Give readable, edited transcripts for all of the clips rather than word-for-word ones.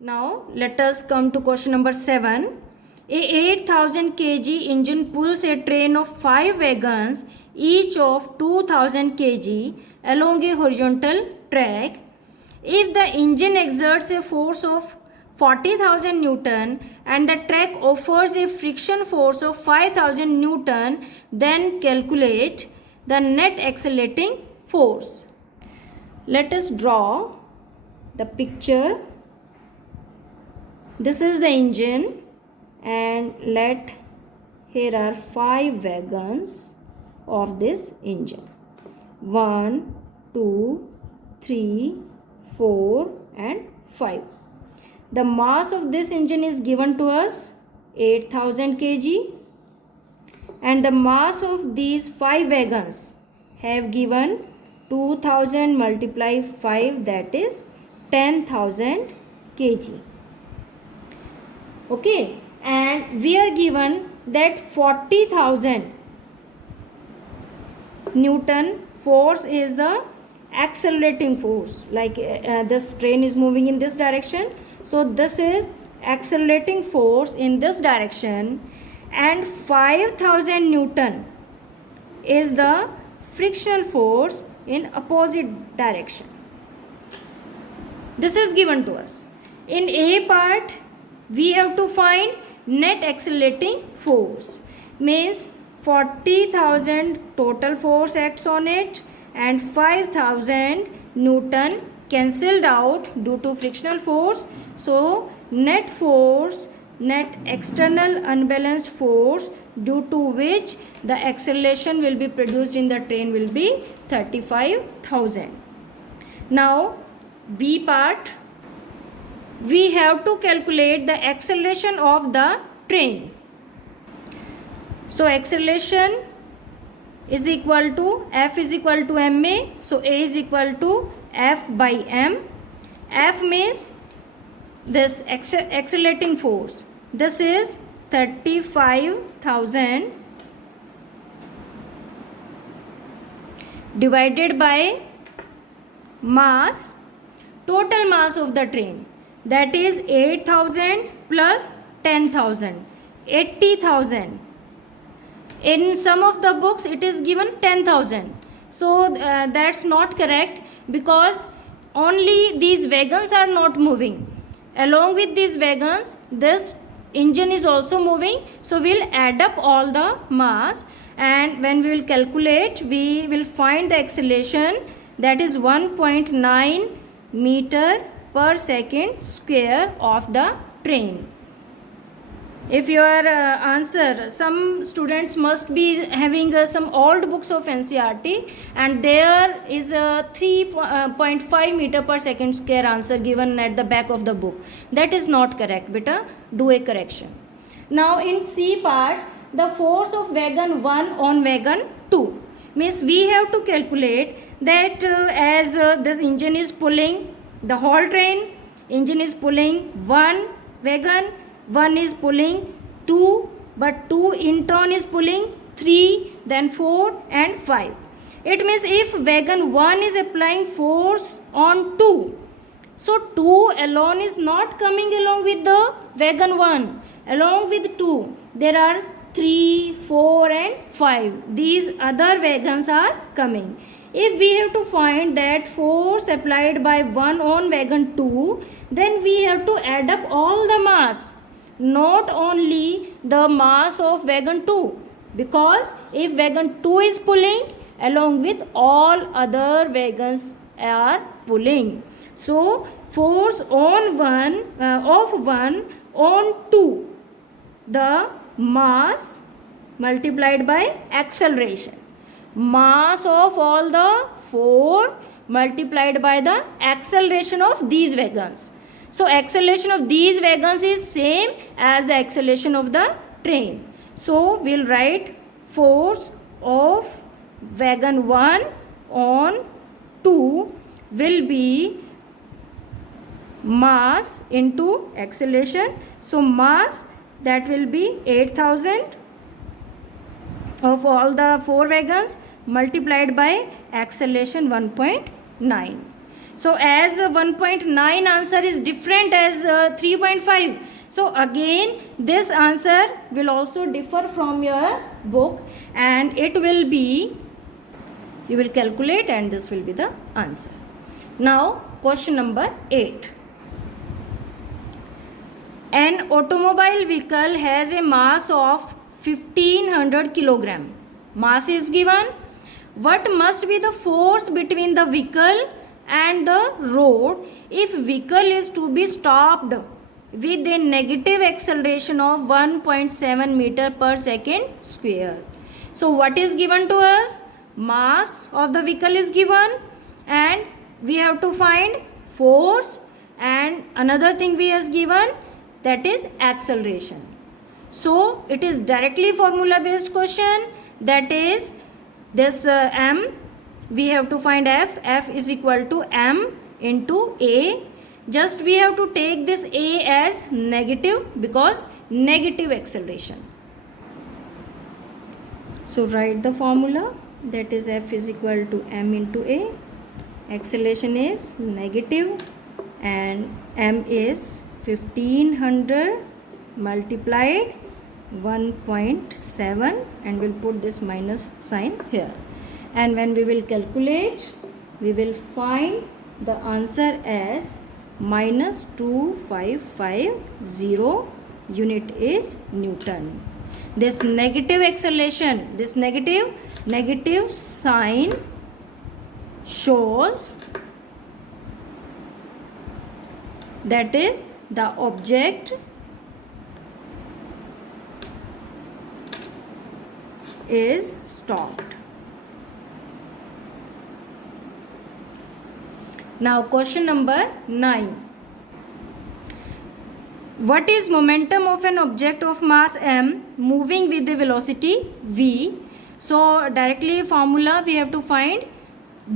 Now let us come to question number 7. A 8000 kg engine pulls a train of 5 wagons, each of 2000 kg, along a horizontal track. If the engine exerts a force of 40,000 Newton and the track offers a friction force of 5000 Newton, then calculate the net accelerating force. Let us draw the picture. This is the engine, and here are 5 wagons of this engine. 1, 2, 3, 4 and 5. The mass of this engine is given to us 8000 kg, and the mass of these 5 wagons have given 2000 multiply 5, that is 10,000 kg. Okay, and we are given that 40,000 Newton force is the accelerating force. Like this train is moving in this direction, so this is accelerating force in this direction, and 5000 Newton is the frictional force in opposite direction. This is given to us. In A part, we have to find net accelerating force. Means 40,000 total force acts on it, and 5000 Newton cancelled out due to frictional force. So net force, net external unbalanced force due to which the acceleration will be produced in the train will be 35,000. Now B part, we have to calculate the acceleration of the train. So acceleration is equal to F is equal to ma. So A is equal to F by m. F means this accelerating force. This is 35,000 divided by mass, total mass of the train, that is 8,000 plus 10,000, 80,000. In some of the books it is given 10,000. So that's not correct, because only these wagons are not moving. Along with these wagons, this engine is also moving. So we'll add up all the mass, and when we will calculate, we will find the acceleration, that is 1.9 meter per second square of the train. If your answer, some students must be having some old books of NCERT, and there is a 3.5 meter per second square answer given at the back of the book. That is not correct, beta. Do a correction. Now in C part, the force of wagon 1 on wagon 2. Means we have to calculate that as this engine is pulling the whole train, engine is pulling one wagon, one is pulling 2, but 2 in turn is pulling 3, then 4 and 5. It means if wagon 1 is applying force on 2, so 2 alone is not coming along with the wagon 1. Along with 2, there are 3, 4 and 5. These other wagons are coming. If we have to find that force applied by 1 on wagon 2, then we have to add up all the mass, not only the mass of wagon 2, because if wagon 2 is pulling, along with all other wagons are pulling. So force on 1 of 1 on 2, the mass multiplied by acceleration. Mass of all the 4 multiplied by the acceleration of these wagons. So acceleration of these wagons is same as the acceleration of the train. So we'll write force of wagon 1 on 2 will be mass into acceleration. So mass, that will be 8,000 of all the 4 wagons multiplied by acceleration 1.9. So as 1.9 answer is different as 3.5. So again this answer will also differ from your book, and it will be, you will calculate and this will be the answer. Now question number 8. An automobile vehicle has a mass of 1500 kilogram. Mass is given. What must be the force between the vehicle and the road if vehicle is to be stopped with a negative acceleration of 1.7 meter per second square? So what is given to us? Mass of the vehicle is given, and we have to find force, and another thing we has given, that is acceleration. So it is directly formula based question, that is this m, we have to find f is equal to m into a. Just we have to take this a as negative because negative acceleration. So write the formula, that is f is equal to m into a. Acceleration is negative and m is 1500 multiplied 1.7, and we'll put this minus sign here, and when we will calculate we will find the answer as minus 2550, unit is Newton. This negative acceleration, this negative sign shows that is the object is stopped. Now question number 9. What is momentum of an object of mass m moving with the velocity v? So directly formula we have to find,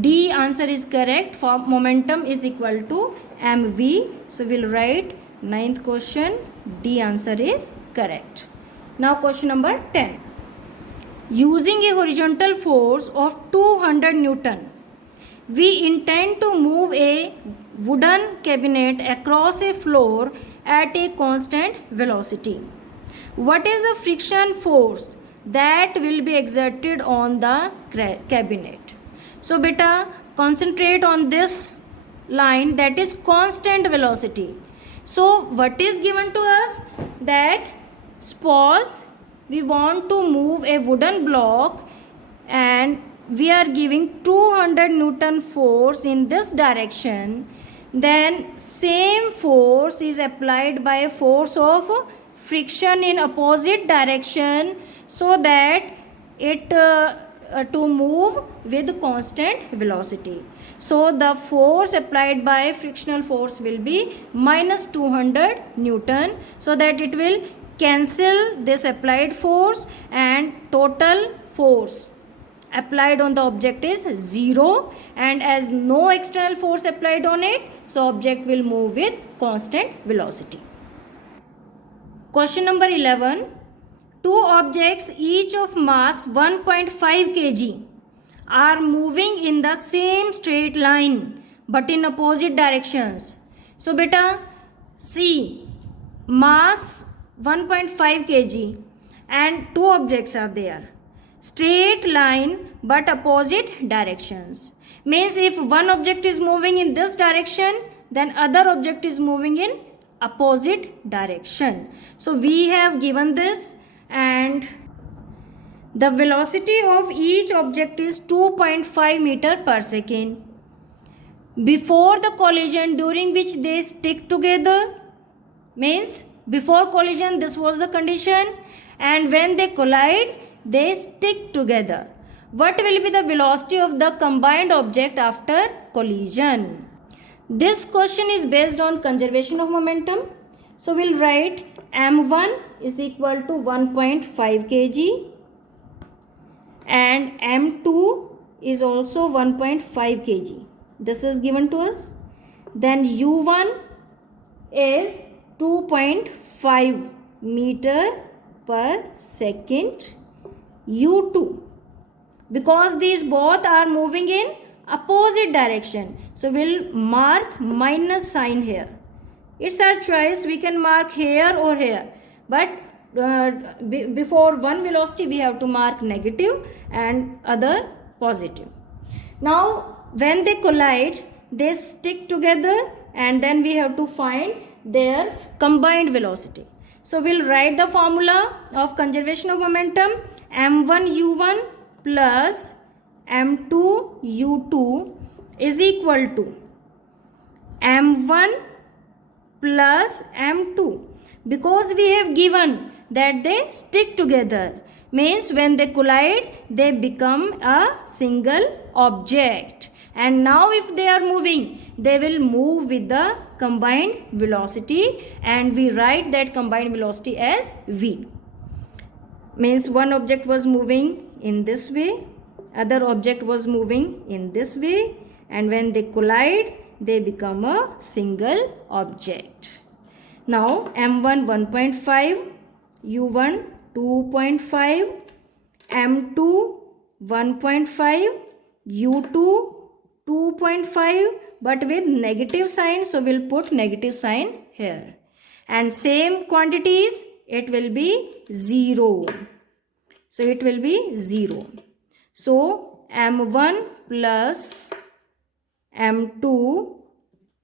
D answer is correct, for momentum is equal to mv. So we'll write 9th question, D answer is correct. Now question number 10. Using a horizontal force of 200 Newton, we intend to move a wooden cabinet across a floor at a constant velocity. What is the friction force that will be exerted on the cabinet? So beta, concentrate on this line, that is constant velocity. So what is given to us, that suppose we want to move a wooden block and we are giving 200 Newton force in this direction, then same force is applied by a force of friction in opposite direction, so that it to move with constant velocity. So the force applied by frictional force will be minus 200 Newton, so that it will cancel this applied force and total force applied on the object is 0, and as no external force applied on it, so object will move with constant velocity. Question number 11. Two objects each of mass 1.5 kg are moving in the same straight line but in opposite directions. So beta, see, mass 1.5 kg and two objects are there, straight line but opposite directions. Means if one object is moving in this direction, then other object is moving in opposite direction. So we have given this, and the velocity of each object is 2.5 meter per second. Before the collision, during which they stick together, means before collision this was the condition, and when they collide they stick together. What will be the velocity of the combined object after collision? This question is based on conservation of momentum. So we'll write m1 is equal to 1.5 kg and m2 is also 1.5 kg. This is given to us. Then u1 is 2.5 meter per second. u2, because these both are moving in opposite direction. So we'll mark minus sign here. It's our choice. We can mark here or here. But before one velocity we have to mark negative and other positive. Now when they collide, they stick together and then we have to find their combined velocity. So we'll write the formula of conservation of momentum. m1u1 plus m2u2 is equal to m1 plus m2. Because we have given that they stick together, means when they collide they become a single object, and now if they are moving they will move with the combined velocity, and we write that combined velocity as v. Means one object was moving in this way, other object was moving in this way, and when they collide they become a single object. Now m1 1.5, u1 2.5, m2 1.5, u2 2.5, but with negative sign, so we'll put negative sign here. And same quantities, it will be 0. So it will be 0. So m1 plus m2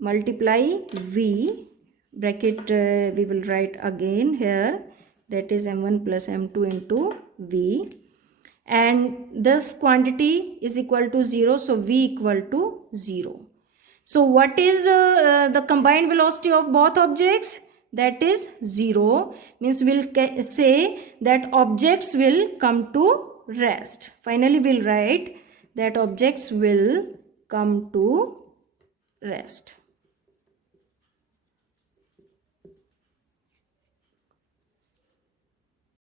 multiply v, bracket we will write again here, that is m1 plus m2 into v, and this quantity is equal to 0, so v equal to 0. So what is the combined velocity of both objects? That is 0. Means we'll say that objects will come to rest. Finally we'll write that objects will come to rest.